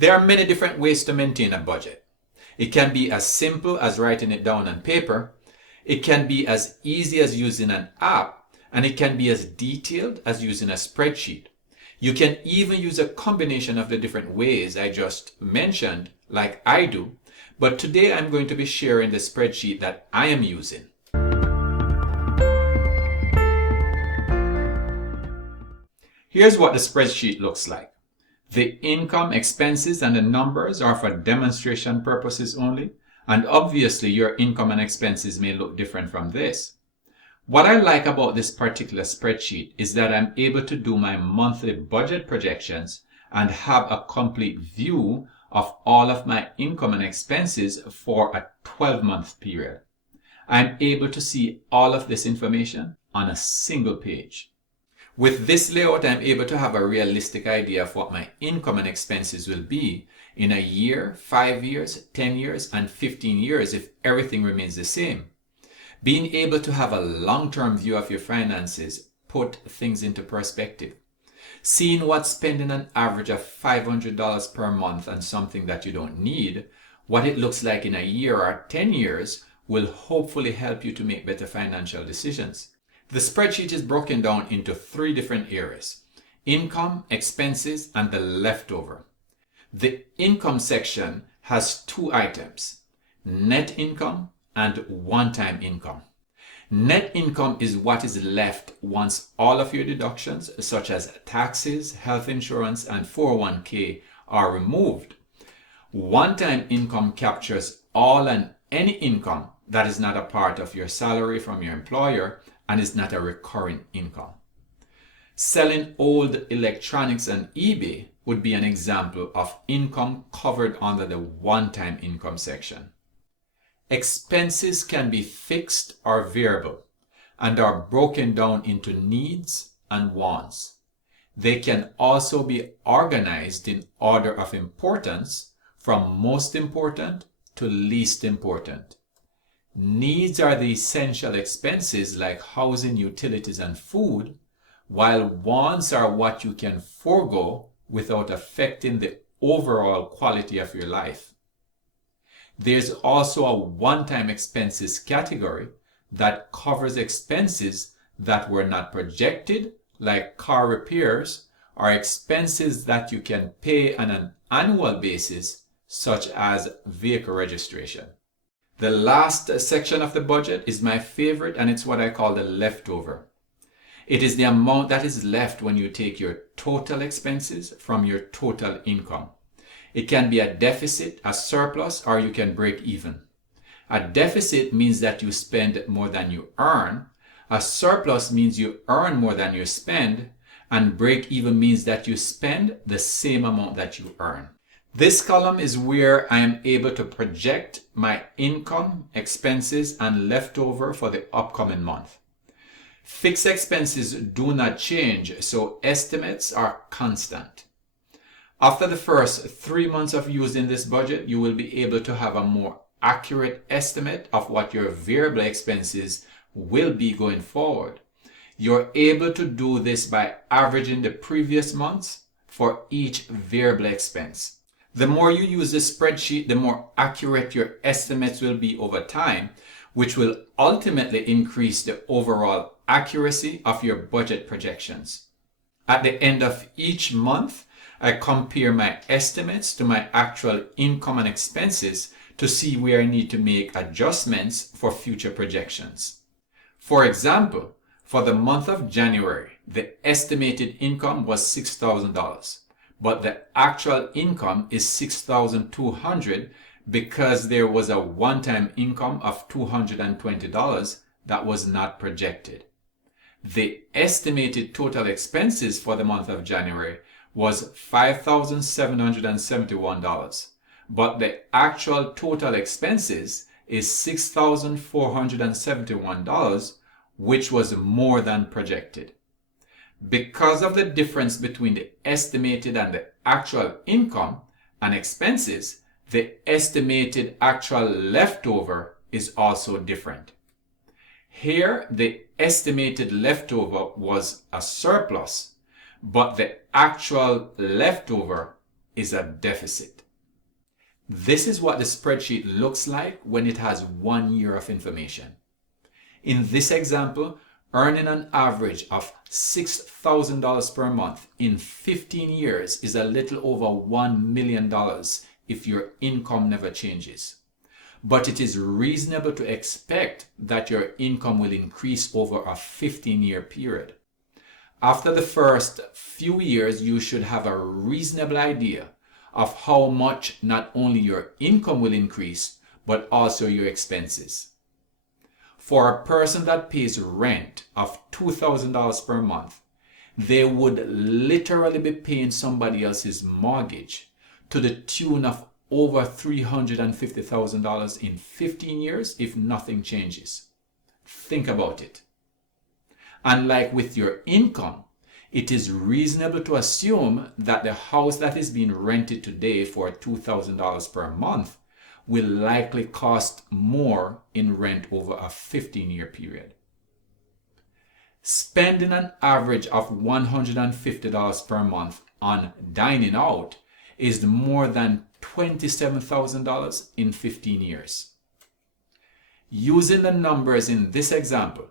There are many different ways to maintain a budget. It can be as simple as writing it down on paper. It can be as easy as using an app, and it can be as detailed as using a spreadsheet. You can even use a combination of the different ways I just mentioned, like I do, but today I'm going to be sharing the spreadsheet that I am using. Here's what the spreadsheet looks like. The income, expenses, and the numbers are for demonstration purposes only, and obviously your income and expenses may look different from this. What I like about this particular spreadsheet is that I'm able to do my monthly budget projections and have a complete view of all of my income and expenses for a 12-month period. I'm able to see all of this information on a single page. With this layout, I'm able to have a realistic idea of what my income and expenses will be in a year, 5 years, 10 years, and 15 years if everything remains the same. Being able to have a long-term view of your finances put things into perspective. Seeing what spending an average of $500 per month on something that you don't need, what it looks like in a year or 10 years, will hopefully help you to make better financial decisions. The spreadsheet is broken down into 3 different areas: income, expenses, and the leftover. The income section has 2 items: net income and one-time income. Net income is what is left once all of your deductions, such as taxes, health insurance, and 401k, are removed. One-time income captures all and any income that is not a part of your salary from your employer and is not a recurring income. Selling old electronics on eBay would be an example of income covered under the one-time income section. Expenses can be fixed or variable and are broken down into needs and wants. They can also be organized in order of importance from most important to least important. Needs are the essential expenses like housing, utilities, and food, while wants are what you can forego without affecting the overall quality of your life. There's also a one-time expenses category that covers expenses that were not projected, like car repairs, or expenses that you can pay on an annual basis, such as vehicle registration. The last section of the budget is my favorite, and it's what I call the leftover. It is the amount that is left when you take your total expenses from your total income. It can be a deficit, a surplus, or you can break even. A deficit means that you spend more than you earn. A surplus means you earn more than you spend. And break even means that you spend the same amount that you earn. This column is where I am able to project my income, expenses, and leftover for the upcoming month. Fixed expenses do not change, so estimates are constant. After the first 3 months of using this budget, you will be able to have a more accurate estimate of what your variable expenses will be going forward. You're able to do this by averaging the previous months for each variable expense. The more you use this spreadsheet, the more accurate your estimates will be over time, which will ultimately increase the overall accuracy of your budget projections. At the end of each month, I compare my estimates to my actual income and expenses to see where I need to make adjustments for future projections. For example, for the month of January, the estimated income was $6,000. But the actual income is $6,200 because there was a one-time income of $220 that was not projected. The estimated total expenses for the month of January was $5,771, but the actual total expenses is $6,471, which was more than projected. Because of the difference between the estimated and the actual income and expenses, the estimated actual leftover is also different. Here, the estimated leftover was a surplus, but the actual leftover is a deficit. This is what the spreadsheet looks like when it has 1 year of information. In this example, earning an average of $6,000 per month in 15 years is a little over $1 million if your income never changes. But it is reasonable to expect that your income will increase over a 15-year period. After the first few years, you should have a reasonable idea of how much not only your income will increase, but also your expenses. For a person that pays rent of $2,000 per month, they would literally be paying somebody else's mortgage to the tune of over $350,000 in 15 years if nothing changes. Think about it. And like with your income, it is reasonable to assume that the house that is being rented today for $2,000 per month will likely cost more in rent over a 15-year period. Spending an average of $150 per month on dining out is more than $27,000 in 15 years. Using the numbers in this example,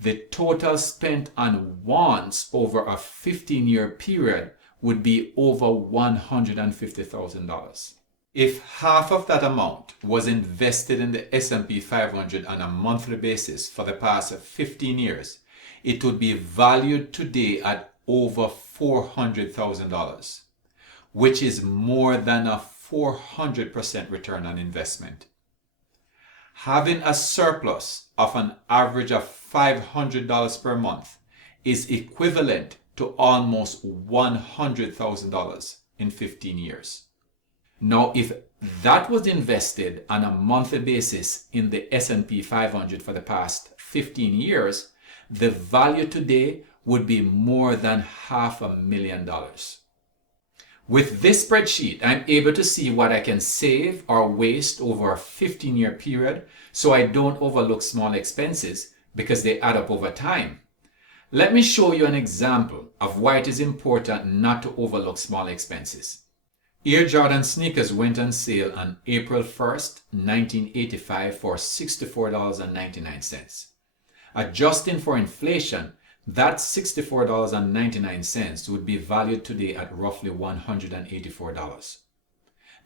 the total spent on wants over a 15-year period would be over $150,000. If half of that amount was invested in the S&P 500 on a monthly basis for the past 15 years, it would be valued today at over $400,000, which is more than a 400% return on investment. Having a surplus of an average of $500 per month is equivalent to almost $100,000 in 15 years. Now, if that was invested on a monthly basis in the S&P 500 for the past 15 years, the value today would be more than $500,000. With this spreadsheet, I'm able to see what I can save or waste over a 15-year period so I don't overlook small expenses because they add up over time. Let me show you an example of why it is important not to overlook small expenses. Air Jordan sneakers went on sale on April 1st, 1985 for $64.99. Adjusting for inflation, that $64.99 would be valued today at roughly $184.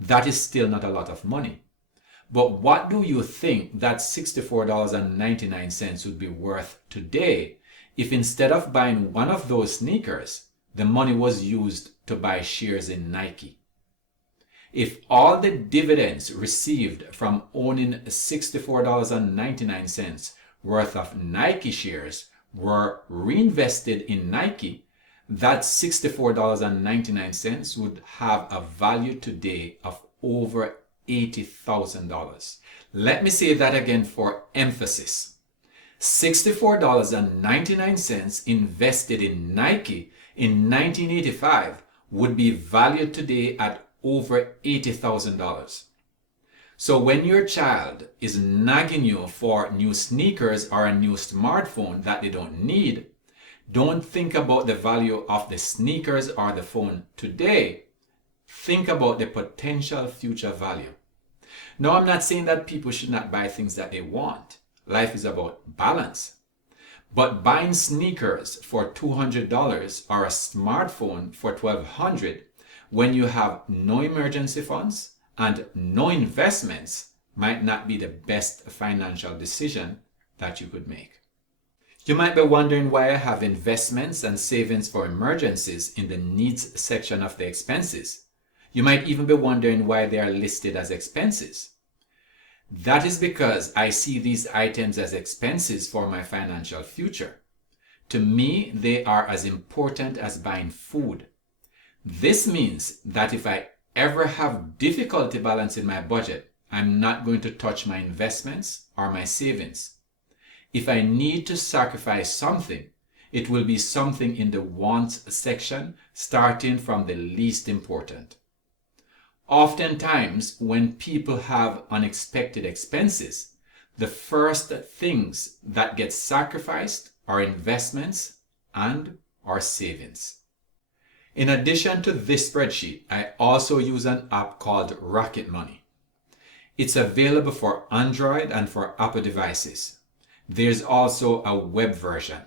That is still not a lot of money. But what do you think that $64.99 would be worth today if instead of buying one of those sneakers, the money was used to buy shares in Nike? If all the dividends received from owning $64.99 worth of Nike shares were reinvested in Nike, that $64.99 would have a value today of over $80,000. Let me say that again for emphasis. $64.99 invested in Nike in 1985 would be valued today at over $80,000. So when your child is nagging you for new sneakers or a new smartphone that they don't need, don't think about the value of the sneakers or the phone today. Think about the potential future value. Now, I'm not saying that people should not buy things that they want. Life is about balance. But buying sneakers for $200 or a smartphone for $1,200 when you have no emergency funds and no investments might not be the best financial decision that you could make. You might be wondering why I have investments and savings for emergencies in the needs section of the expenses. You might even be wondering why they are listed as expenses. That is because I see these items as expenses for my financial future. To me, they are as important as buying food. This means that if I ever have difficulty balancing my budget, I'm not going to touch my investments or my savings. If I need to sacrifice something, it will be something in the wants section, starting from the least important. Oftentimes, when people have unexpected expenses, the first things that get sacrificed are investments and/or savings. In addition to this spreadsheet, I also use an app called Rocket Money. It's available for Android and for Apple devices. There's also a web version.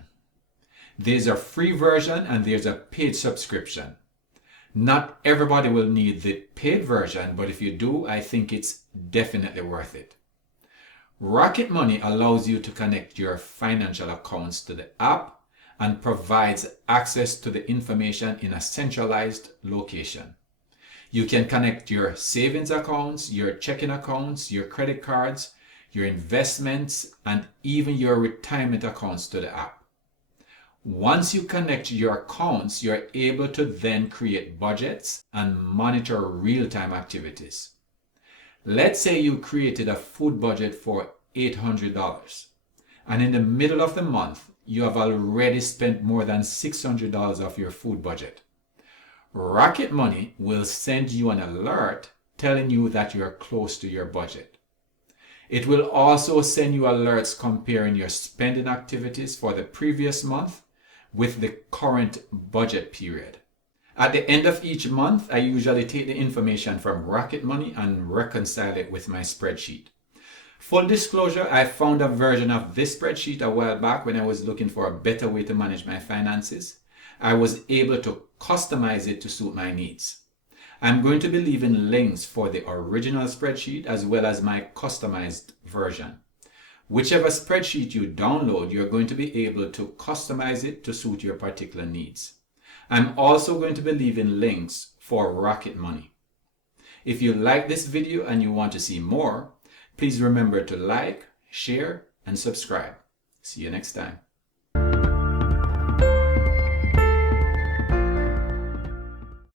There's a free version and there's a paid subscription. Not everybody will need the paid version, but if you do, I think it's definitely worth it. Rocket Money allows you to connect your financial accounts to the app and provides access to the information in a centralized location. You can connect your savings accounts, your checking accounts, your credit cards, your investments, and even your retirement accounts to the app. Once you connect your accounts, you're able to then create budgets and monitor real-time activities. Let's say you created a food budget for $800, and in the middle of the month, you have already spent more than $600 of your food budget. Rocket Money will send you an alert telling you that you're close to your budget. It will also send you alerts comparing your spending activities for the previous month with the current budget period. At the end of each month, I usually take the information from Rocket Money and reconcile it with my spreadsheet. Full disclosure, I found a version of this spreadsheet a while back when I was looking for a better way to manage my finances. I was able to customize it to suit my needs. I'm going to be leaving links for the original spreadsheet as well as my customized version. Whichever spreadsheet you download, you're going to be able to customize it to suit your particular needs. I'm also going to be leaving links for Rocket Money. If you like this video and you want to see more, please remember to like, share, and subscribe. See you next time.